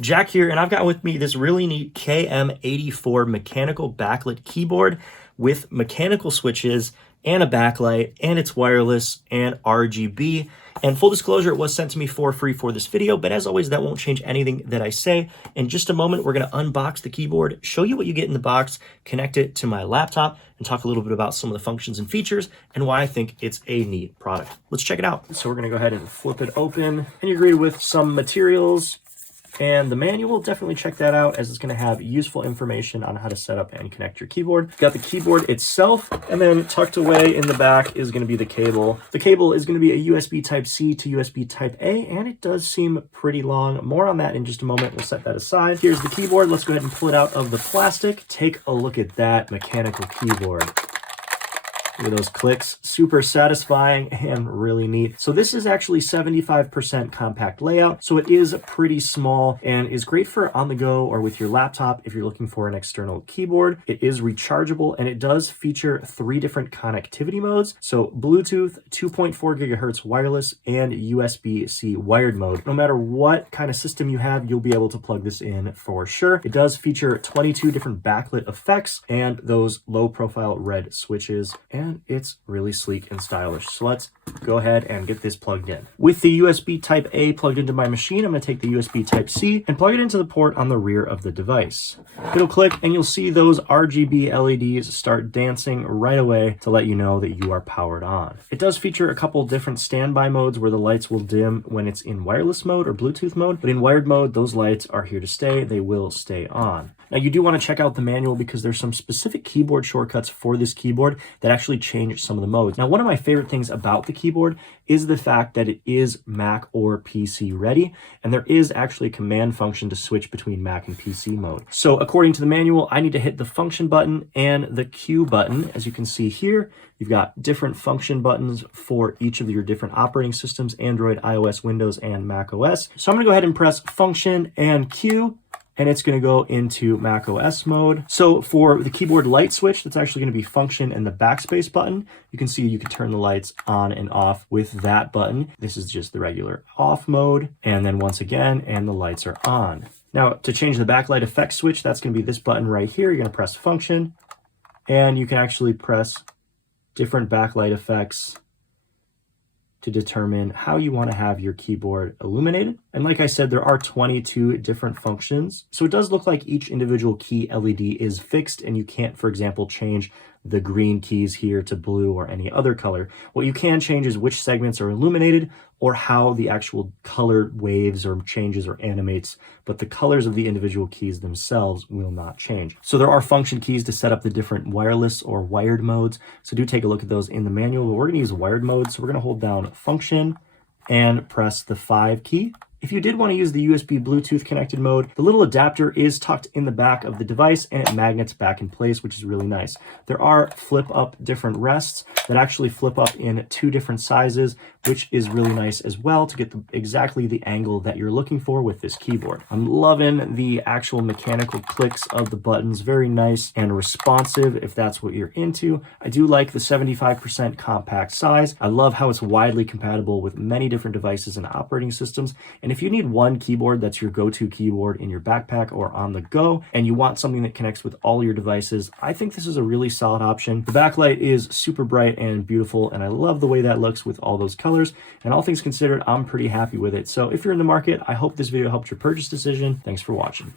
Jack here, and I've got with me this really neat KM84 mechanical backlit keyboard with mechanical switches and a backlight, and it's wireless and RGB. And full disclosure, it was sent to me for free for this video, but as always, that won't change anything that I say. In just a moment, we're going to unbox the keyboard, show you what you get in the box, connect it to my laptop, and talk a little bit about some of the functions and features and why I think it's a neat product. Let's check it out. So we're going to go ahead and flip it open, and you're greeted with some materials. And the manual, definitely check that out, as it's going to have useful information on how to set up and connect your keyboard. You've got the keyboard itself, and then tucked away in the back is going to be the cable. The cable is going to be a USB Type-C to USB Type-A, and it does seem pretty long. More on that in just a moment. We'll set that aside. Here's the keyboard. Let's go ahead and pull it out of the plastic. Take a look at that mechanical keyboard. Look at those clicks, super satisfying and really neat. So this is actually 75% compact layout, so it is pretty small and is great for on the go or with your laptop if you're looking for an external keyboard. It is rechargeable, and it does feature 3 different connectivity modes. So Bluetooth, 2.4 gigahertz wireless, and USB-C wired mode. No matter what kind of system you have, you'll be able to plug this in for sure. It does feature 22 different backlit effects and those low profile red switches, and it's really sleek and stylish. So let's go ahead and get this plugged in. With the USB Type-A plugged into my machine, I'm going to take the USB Type-C and plug it into the port on the rear of the device. It'll click, and you'll see those RGB LEDs start dancing right away to let you know that you are powered on. It does feature a couple different standby modes where the lights will dim when it's in wireless mode or Bluetooth mode, but in wired mode, those lights are here to stay. They will stay on. Now, you do want to check out the manual because there's some specific keyboard shortcuts for this keyboard that actually change some of the modes. Now, one of my favorite things about the keyboard is the fact that it is Mac or PC ready, and there is actually a command function to switch between Mac and PC mode. So according to the manual, I need to hit the function button and the Q button. As you can see here, you've got different function buttons for each of your different operating systems: Android, iOS, Windows, and Mac OS. So I'm going to go ahead and press function and Q, and it's going to go into Mac OS mode. So for the keyboard light switch, that's actually going to be function and the backspace button. You can see you can turn the lights on and off with that button. This is just the regular off mode. And then once again, and the lights are on. Now, to change the backlight effect switch, that's going to be this button right here. You're going to press function, and you can actually press different backlight effects to determine how you want to have your keyboard illuminated. And like I said, there are 22 different functions. So it does look like each individual key LED is fixed, and you can't, for example, change the green keys here to blue or any other color. What you can change is which segments are illuminated or how the actual color waves or changes or animates, but the colors of the individual keys themselves will not change. So there are function keys to set up the different wireless or wired modes. So do take a look at those in the manual, but we're going to use wired mode. So we're going to hold down function and press the 5 key. If you did want to use the USB Bluetooth connected mode, the little adapter is tucked in the back of the device, and it magnets back in place, which is really nice. There are flip up different rests that actually flip up in 2 different sizes, which is really nice as well to get exactly the angle that you're looking for with this keyboard. I'm loving the actual mechanical clicks of the buttons. Very nice and responsive if that's what you're into. I do like the 75% compact size. I love how it's widely compatible with many different devices and operating systems. And if you need one keyboard that's your go-to keyboard in your backpack or on the go, and you want something that connects with all your devices, I think this is a really solid option. The backlight is super bright and beautiful, and I love the way that looks with all those colors. And all things considered, I'm pretty happy with it. So if you're in the market, I hope this video helped your purchase decision. Thanks for watching.